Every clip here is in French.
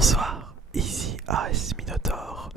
Bonsoir, ici AS Minotaur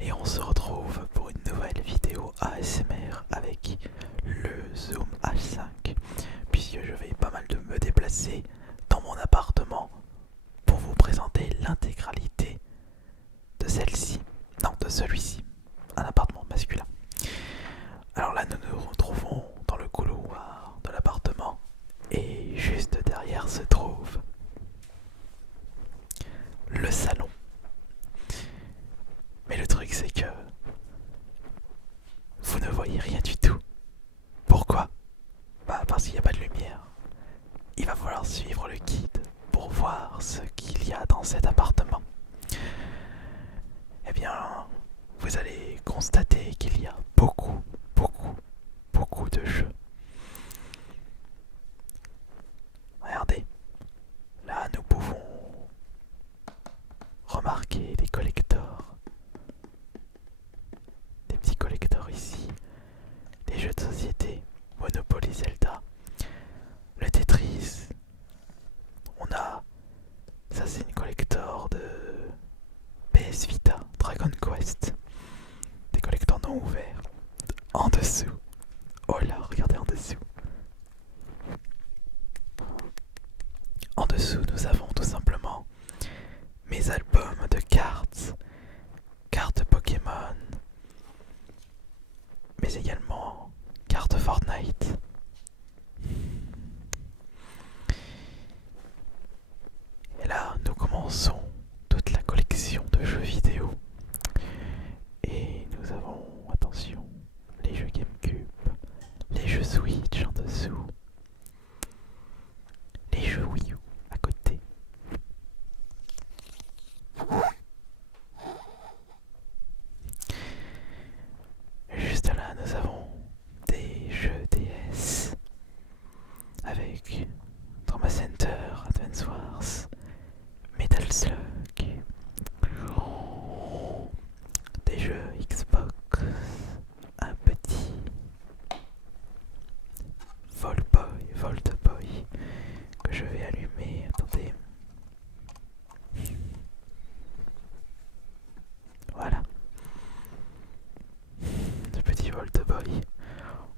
et on se retrouve pour une nouvelle vidéo ASMR avec le Zoom H5 puisque je vais pas mal de me déplacer dans mon appartement pour vous présenter l'intégralité de celle-ci, non de celui-ci, un appartement masculin. Alors là nous nous retrouvons dans le couloir de l'appartement et juste derrière se trouve le salon. Mais le truc c'est que vous ne voyez rien du tout. Pourquoi? Parce qu'il n'y a pas de lumière. Il va falloir suivre le guide pour voir ce qu'il y a dans cet appartement. Eh bien, vous allez constater qu'il y a beaucoup de jeux. Regardez, là nous pouvons remarquer des collectors. Des petits collectors ici. Des jeux de société, Monopoly, Zelda, le Tetris. On a, ça c'est une collector de PS Vita, Dragon Quest. Des collecteurs non ouverts. En dessous, oh là, regardez en dessous. En dessous, nous avons tout simplement mes albums de cartes Pokémon, mais également cartes Fortnite. Et là, nous commençons toute la collection de jeux vidéo. Et nous avons, attention, les jeux GameCube, les jeux Switch en dessous, les jeux Wii U à côté. Juste là, nous avons des jeux DS avec Trauma Center, Advance Wars, Metal Slug, des jeux Xbox, un petit Volt Boy que je vais allumer. Attendez. Voilà. Ce petit Volt Boy,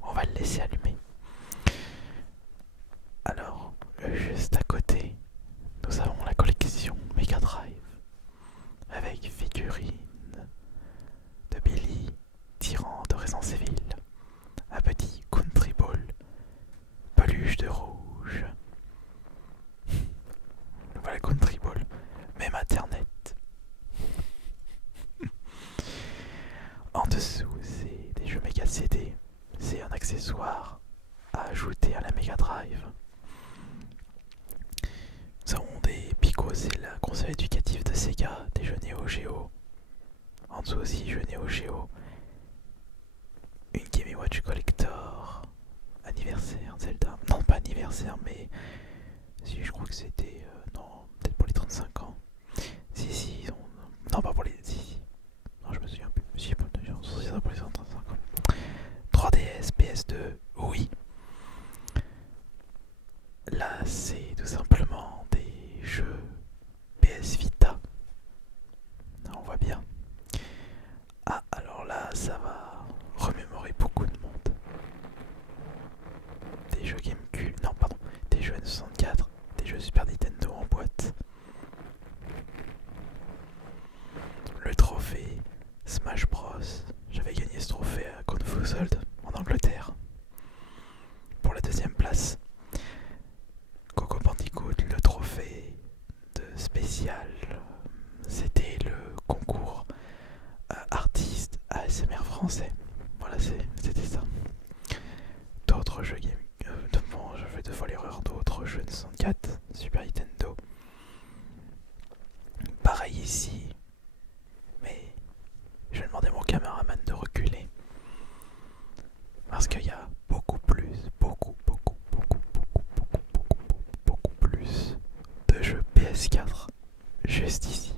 on va le laisser allumer. Alors, juste à côté, nous avons la collection Mega Drive avec figurines de Billy, tyran de Resident Evil, un petit Country Ball, peluche de rouge. Voilà Country Ball, même Internet. En dessous, c'est des jeux Mega CD. C'est un accessoire à ajouter à la Mega Drive. Nous avons des Pico, c'est la console éducative de Sega, des jeux Neo Geo. En dessous aussi, jeux Neo Geo. Une Game Watch Collector. Anniversaire Zelda. Non, pas anniversaire, mais si, je crois que c'était. Non, peut-être pour les 35 ans. Si, non, pas pour les. Si. Non, je me souviens plus. Si, pour les 35 ans. 3DS, PS2, oui. Là, c'est tout simplement des jeux PS Vita. On voit bien. Ah, alors là, ça va remémorer beaucoup de monde. Des jeux GameCube, non, pardon, des jeux N64, des jeux Super Nintendo en boîte. Le trophée Smash Bros. J'avais gagné ce trophée à Confusold en Angleterre. Pour la deuxième place. Coco Bandicoot, le trophée de spécial. C'était le concours artiste ASMR français. Voilà, c'était ça. D'autres jeux game. Bon, je fais deux fois l'erreur. D'autres jeux de 64, Super Nintendo. Pareil ici. Mais je vais demander à mon caméraman de reculer. Parce qu'il y a beaucoup plus de jeux PS4 juste ici.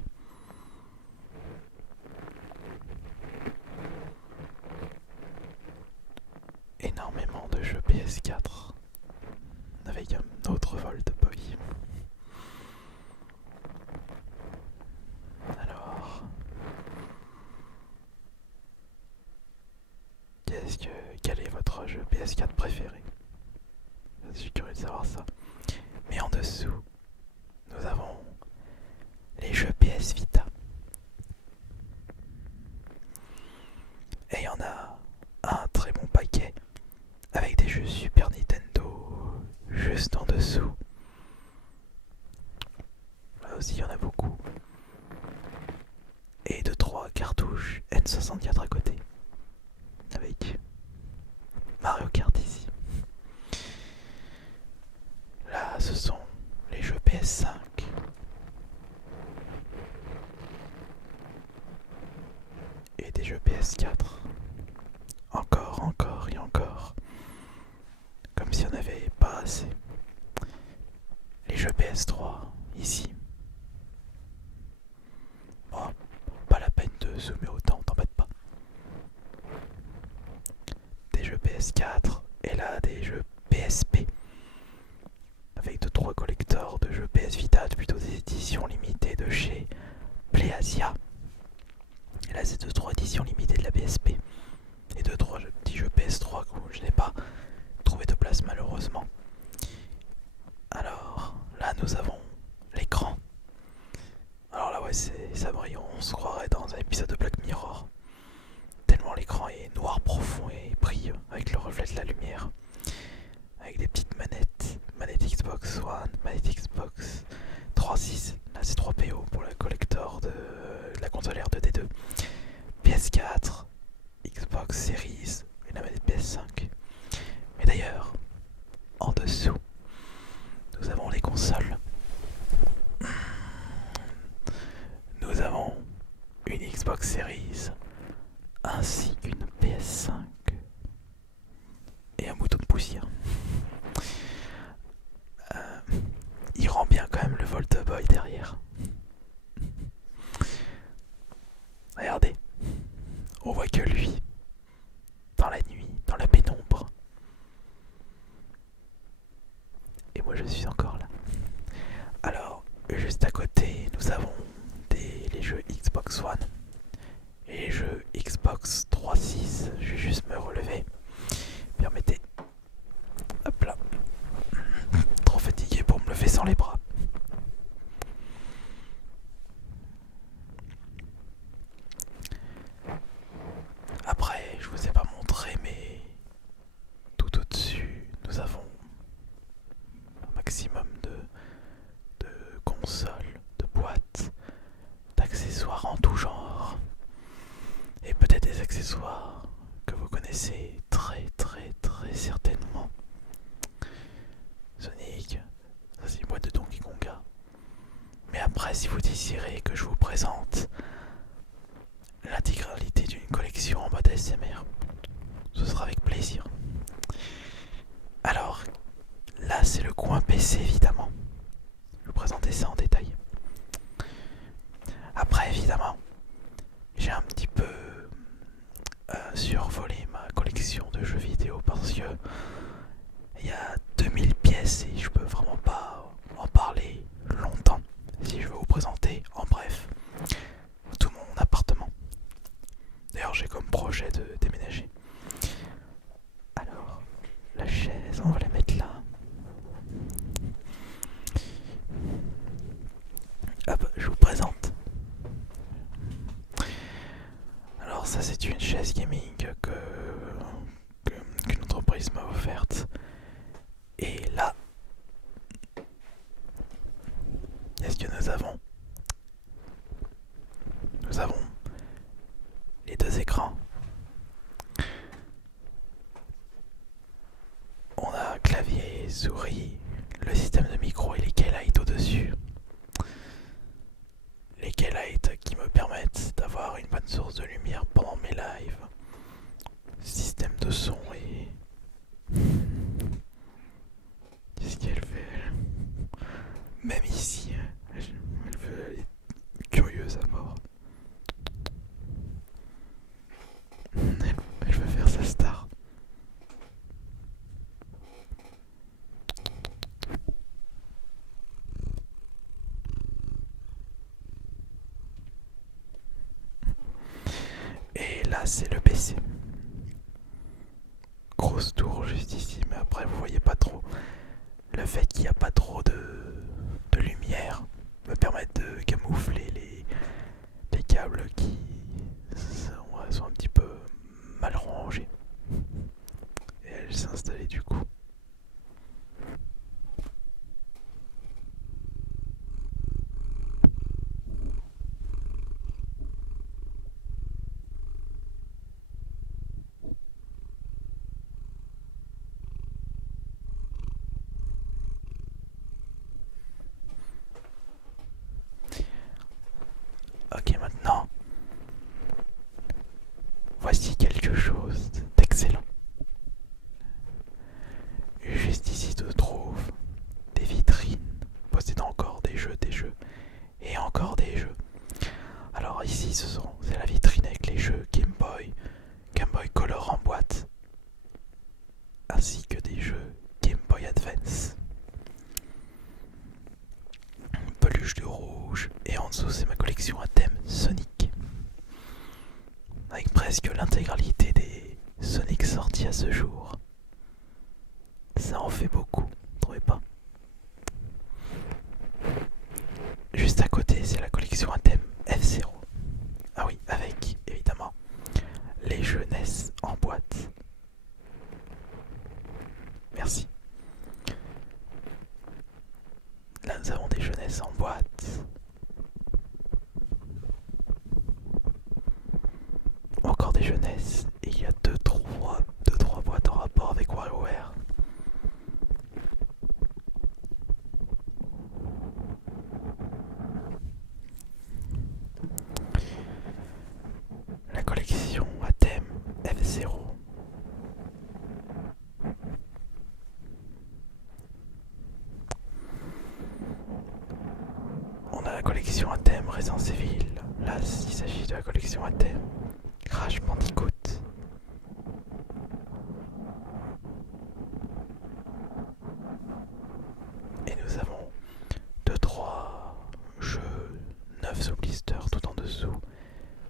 quel est votre jeu PS4 préféré? Je suis curieux de savoir ça. Mais en dessous, nous avons les jeux PS Vita. Et il y en a un très bon paquet avec des jeux Super Nintendo juste en dessous. Là aussi, il y en a beaucoup. Et 2-3 cartouches N64 à côté. Avec Mario Kart ici. Là, ce sont les jeux PS5. Et des jeux PS4. Encore et encore. Comme si on n'avait pas assez. Les jeux PS3, ici. Bon, pas la peine de zoomer autant, t'embête pas. Des jeux PS4, et là des jeux PSP. Avec 2-3 collectors de jeux PS Vita, plutôt des éditions limitées de chez PlayAsia. Et là c'est 2-3 éditions limitées de la PSP. Et 2-3 petits jeux PS3 que je n'ai pas trouvé de place malheureusement. Alors là nous avons l'écran. Alors là ouais ça brille, on se croirait dans un épisode de Black Mirror. Tellement l'écran est noir profond et brille avec le reflet de la lumière. Avec des petites manettes Xbox One, manette Xbox 3.6, là c'est 3PO pour la collector de la console R2D2, PS4, Xbox Series et la manette PS5. Mais d'ailleurs, en dessous, nous avons les consoles. Nous avons une Xbox Series ainsi qu'une PS5 et un bouton de poussière. Il rend bien quand même le Volt Boy derrière. Regardez, on voit que lui, dans la nuit, dans la pénombre. Et moi je suis encore là. Alors, juste à côté, nous avons les jeux Xbox One et les jeux Xbox 3.6. Je vais juste me relever. Permettez. Hop là. Trop fatigué pour me lever sans les bras. Après, je vous ai pas montré, mais tout au-dessus, nous avons un maximum de consoles, de boîtes, d'accessoires en tout genre. Et peut-être des accessoires que vous connaissez très certainement. Sonic, ça c'est une boîte de Donkey Konga. Mais après, si vous désirez que je vous présente l'intégralité d'une collection en mode ASMR, ce sera avec plaisir. Alors, là c'est le coin PC évidemment. Je vais vous présenter ça en détail. Après évidemment, j'ai un petit peu survolé ma collection de jeux vidéo parce que il y a 2000 pièces et je peux vraiment pas en parler longtemps si je veux vous présenter en bref tout mon appartement. D'ailleurs j'ai comme projet de déménager. Alors la chaise on va la mettre là. Hop, je vous présente. Alors ça c'est une chaise gaming qu'une entreprise m'a offerte. Et là, qu'est-ce que nous avons? Nous avons les deux écrans. On a clavier, souris, le système de micro et les K-Lite au-dessus. Les K-Lite qui me permettent d'avoir une bonne source de lumière pendant mes lives. Système de son et... Qu'est-ce qu'elle fait elle? Même ici, elle est curieuse à mort. Elle veut faire sa star. Et là, c'est le PC. grosse tour juste ici, mais après vous voyez pas trop. Le fait qu'il n'y a pas trop de lumière me permet de camoufler les câbles qui sont un petit peu mal rangés. Et elle s'est installée du coup. Ok, maintenant, voici quelque chose d'excellent. Juste ici se trouvent des vitrines possédant encore des jeux et encore des jeux. Alors ici, c'est la vitrine avec les jeux Game Boy Color en boîte, ainsi que des jeux Game Boy Advance. Peluche de rouge, et en dessous c'est ma collection à thème Sonic, avec presque l'intégralité des Sonic sortis à ce jour. Ça en fait beaucoup, vous trouvez pas? Juste à côté c'est la collection à thème F-Zero. Ah oui, avec évidemment les jeux NES en boîte. Merci. Là nous avons des jeux NES en boîte. Encore des jeux NES. Et il y a 2-3 boîtes en rapport avec WarioWare. La collection à thème F-Zero. On a la collection à thème Resident Evil. Là, il s'agit de la collection à thème Crash Bandicoot. Et nous avons 2-3 jeux neufs sous blister tout en dessous.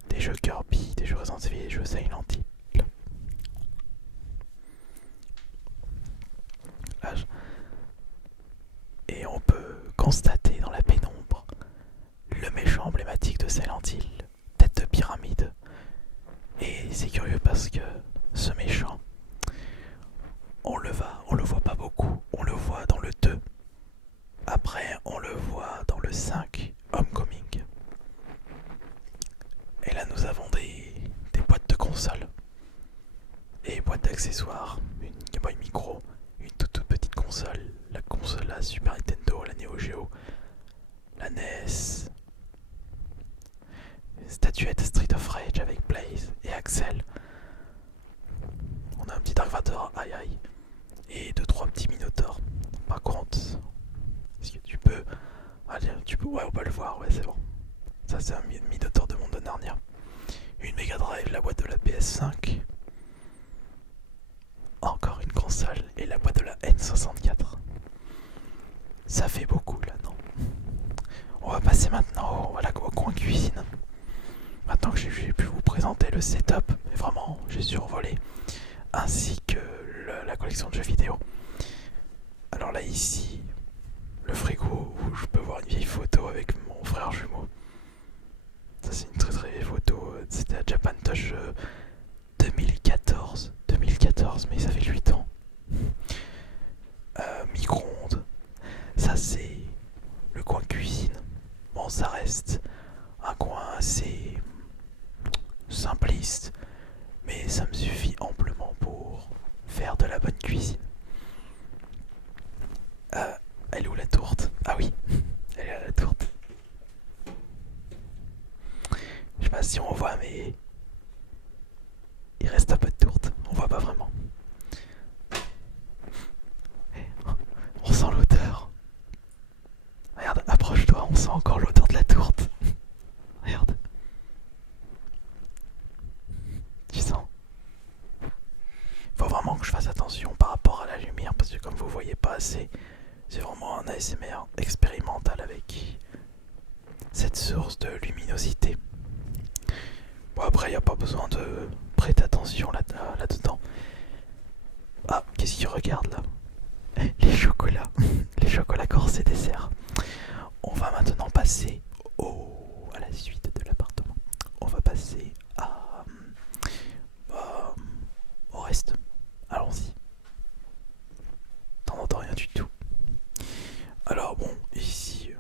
Des jeux Kirby, des jeux Resident Evil, des jeux Silent Hill. Et on peut constater dans la pénombre le méchant emblématique de Silent Hill, tête de pyramide. Et c'est curieux parce que ce méchant, on le voit pas beaucoup, on le voit dans le 2. Après, on le voit dans le 5, Homecoming. Et là, nous avons des boîtes de consoles et boîtes d'accessoires, une Game Boy Micro, une toute petite console, la Super Nintendo, la Neo Geo, la NES, une statuette Street of Rage avec Blaze et Axel. On a un petit Dark Vador, aïe aïe, et 2-3 petits Minotaurs. Par contre, est-ce que tu peux... Allez, ouais, on peut le voir, ouais, c'est bon. Ça, c'est un Minotaur de Monde de Narnia. Une Mega Drive, la boîte de la PS5. Encore une console et la boîte de la N64. Ça fait beaucoup là, non? On va passer maintenant au coin cuisine. Maintenant que j'ai pu vous présenter le setup, mais vraiment j'ai survolé, ainsi que la collection de jeux vidéo. Alors là ici, le frigo où je peux voir une vieille photo avec mon frère jumeau. Ça c'est une très très vieille photo, c'était à Japan Touch 2014, mais ça fait 8 ans. Micro-ondes, ça c'est le coin cuisine. Bon, ça reste un coin assez simpliste, mais ça me suffit amplement pour faire de la bonne cuisine. Elle est où la tourte? Ah oui, elle est à la tourte. Je sais pas si on voit, mais il reste un peu de tourte. On voit pas vraiment. On sent l'odeur. Regarde, approche-toi, on sent encore l'odeur de la tourte. Regarde. Tu sens? Faut vraiment que je fasse attention par rapport à la lumière parce que comme vous voyez pas assez, c'est vraiment un ASMR expérimental avec cette source de luminosité. Bon après il n'y a pas besoin de prêter attention là-dedans. Ah, qu'est-ce qu'il regarde là? Les chocolats. Les chocolats corsés dessert. On va maintenant passer à la suite de l'appartement. On va passer à, au reste. Allons-y. T'en entends rien du tout. Alors bon, ici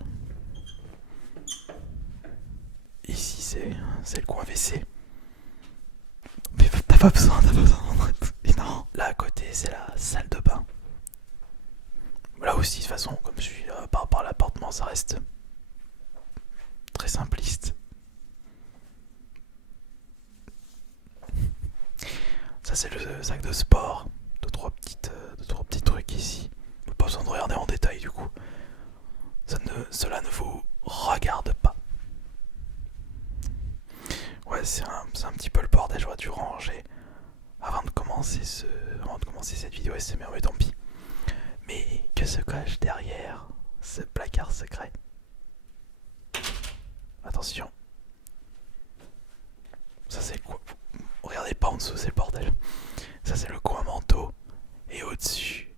c'est le coin WC. Mais t'as pas besoin et non. Là à côté c'est la salle de bain. Là aussi de toute façon, comme je suis par rapport à l'appartement, ça reste très simpliste. Ça c'est le sac de sport. Deux trois petits trucs ici. Pas besoin de regarder en détail du coup. Cela ne vous regarde pas. Ouais, c'est un petit peu le bordel, j'aurais dû ranger avant de commencer cette vidéo SMR, mais tant pis. Mais que se cache derrière ce placard secret? Attention. Ça c'est quoi? Regardez pas en dessous, c'est le bordel. Ça c'est le coin manteau. Et au-dessus,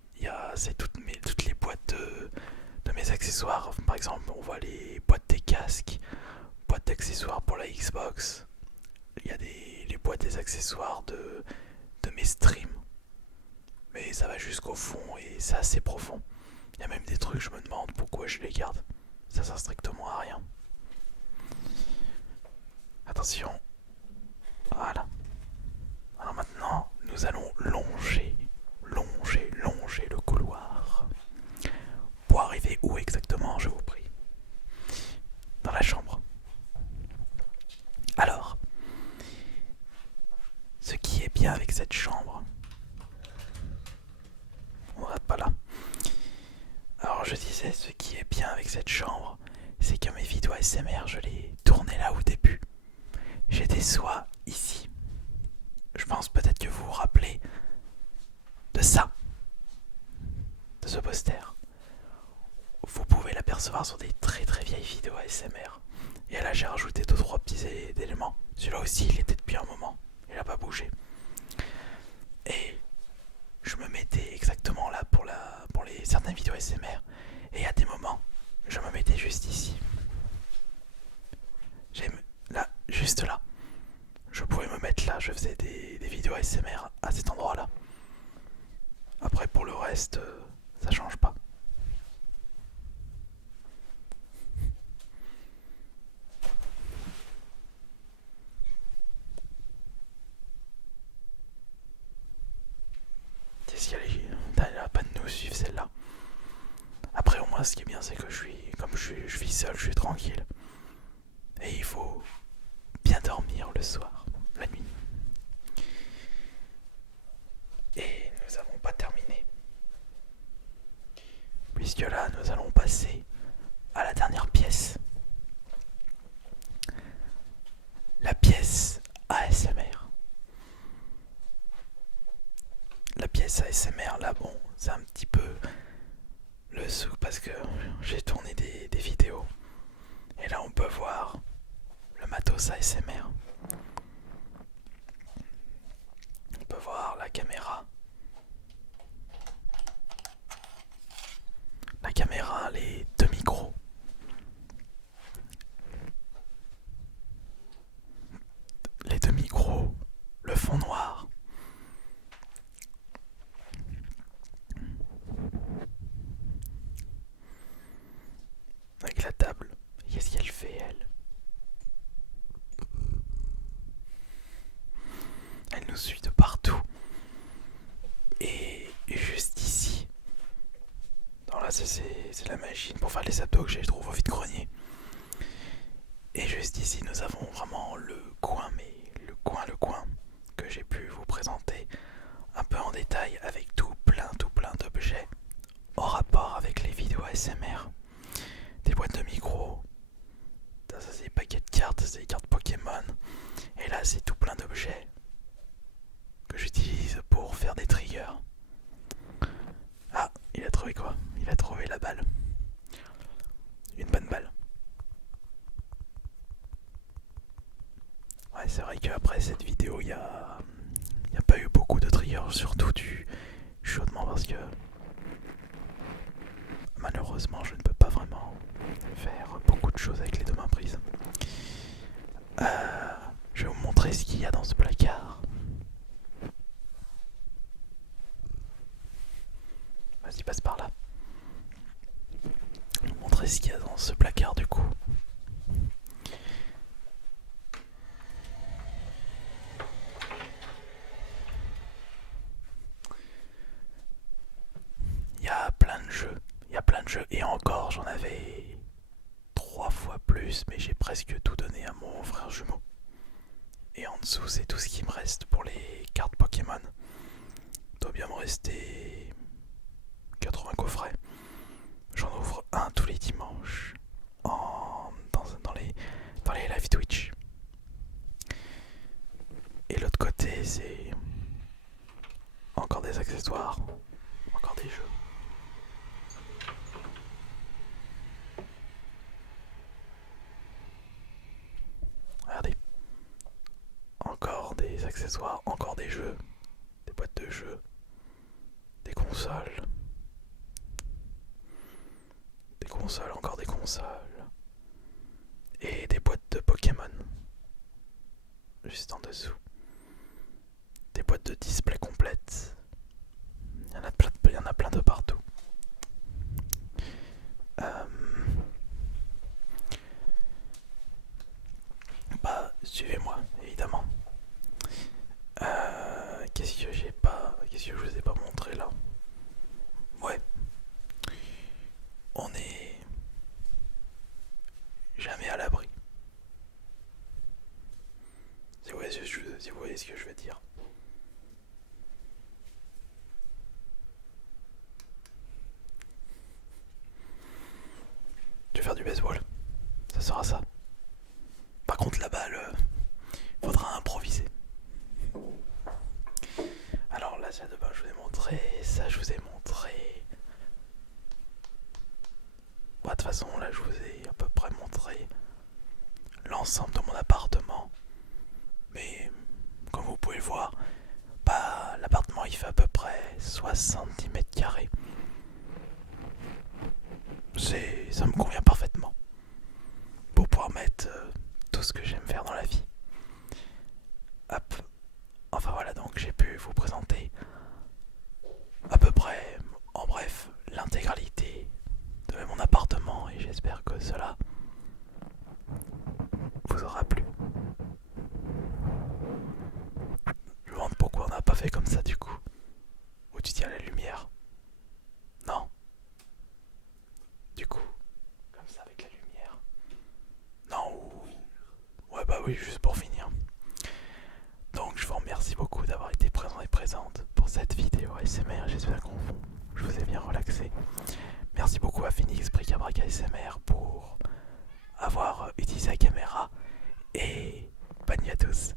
c'est toutes les boîtes de mes accessoires. Par exemple, on voit les boîtes des casques, boîtes d'accessoires pour la Xbox. Il y a les boîtes des accessoires de mes streams. Mais ça va jusqu'au fond et c'est assez profond. Il y a même des trucs, je me demande pourquoi je les garde. Ça sert strictement à rien. Attention. Voilà. Alors maintenant, nous allons longer le couloir. Pour arriver où exactement, je vous prie? Dans la chambre. Alors, ce qui est bien avec cette chambre, on n'arrête pas là. Alors je disais, ce qui est bien avec cette chambre, c'est que mes vidéos ASMR, je les tournais là au début. J'étais soit ici. Je pense peut-être que vous vous rappelez de ça, de ce poster. Vous pouvez l'apercevoir sur des très très vieilles vidéos ASMR. Et là j'ai rajouté 2-3 petits éléments. Celui-là aussi il était depuis un moment. Il n'a pas bougé. Et je me mettais exactement là pour les certaines vidéos ASMR. Et à des moments, je me mettais juste ici. Là, juste là. Je pouvais me mettre là, je faisais des vidéos ASMR à cet endroit-là. Après pour le reste, ça change pas. Qu'est-ce qu'il y a? Elle a pas de nous suivre celle-là. Après au moins ce qui est bien c'est que je vis seul, je suis tranquille. Et il faut bien dormir le soir, la nuit. Et nous n'avons pas terminé. Puisque là nous allons passer à la dernière pièce. La pièce ASMR. La pièce ASMR là, bon, c'est un petit peu le sou parce que j'ai tourné des vidéos. Et là on peut voir le matos ASMR. On peut voir la caméra. La caméra, les deux micros. Les deux micros, le fond noir. Avec la table. Qu'est-ce qu'elle fait, elle? Elle nous suit de partout. Et juste ici. Non, là, c'est la machine pour faire les abdos que j'ai trouvé au vide-grenier. Et juste ici, nous avons vraiment le coin, mais le coin que j'ai pu vous présenter un peu en détail avec tout plein d'objets en rapport avec les vidéos ASMR. Des boîtes de micro, ça c'est des paquets de cartes, c'est des cartes Pokémon. Et là c'est tout plein d'objets que j'utilise pour faire des triggers. Ah, il a trouvé quoi? Il a trouvé la balle. Une bonne balle. Ouais, c'est vrai qu'après cette vidéo, il y a pas eu beaucoup de triggers, surtout chaudement parce que malheureusement je ne peux pas vraiment faire beaucoup de choses avec les deux mains prises. Je vais vous montrer ce qu'il y a dans ce placard. Vas-y, passe par là. Je vais vous montrer ce qu'il y a dans ce placard du coup. Il y a plein de jeux. Il y a plein de jeux et encore j'en avais 3 fois plus, mais j'ai presque tout donné à mon frère jumeau. Et en dessous c'est tout ce qui me reste pour les cartes Pokémon. Il doit bien me rester 80 coffrets. J'en ouvre un tous les dimanches dans les live Twitch. Et l'autre côté c'est encore des accessoires, encore des jeux. Regardez. Encore des accessoires, encore des jeux, des boîtes de jeux, des consoles, encore des consoles, et des boîtes de Pokémon, juste en dessous. Des boîtes de display complètes. Il y en a plein de partout. Suivez-moi, évidemment. Qu'est-ce que je vous ai pas montré là? Ouais. On est jamais à l'abri. Si vous voyez ce que je veux dire. Tu veux faire du baseball? Ça sera ça. Par contre la balle, faudra improviser. Alors là, ça de bain, je vous ai montré. Ça, je vous ai montré. Bah, de toute façon, là, je vous ai à peu près montré l'ensemble de mon appartement. Mais comme vous pouvez le voir, bah, l'appartement il fait à peu près 70 mètres carrés. Ça me convient parfaitement pour pouvoir mettre tout ce que j'aime faire dans la vie. Hop. Enfin voilà, donc j'ai pu vous présenter à peu près, en bref, l'intégralité de mon appartement et j'espère que cela vous aura plu. Je me demande pourquoi on n'a pas fait comme ça du coup. Où tu tiens la lumière. Non. Du coup, comme ça avec la lumière. Non. Ouais bah oui, juste pour finir. Donc je vous remercie beaucoup d'avoir été présent et présente pour cette vidéo ASMR. J'espère que je vous ai bien relaxé. Merci beaucoup à Phoenix Bric-à-Brac ASMR pour avoir utilisé la caméra. Et bonne nuit à tous.